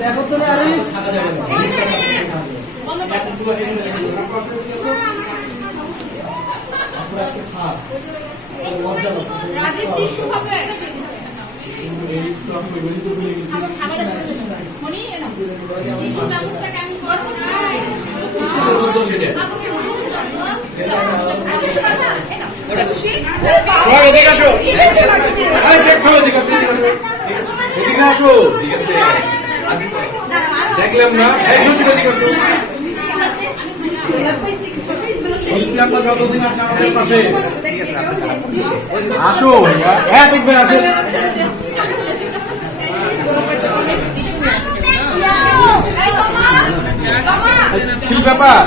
দেখো তো থাকা যাবে না দেখলাম না যতদিন আছে আমাদের পাশে আসো হ্যাঁ দেখবেন আসেন কি ব্যাপার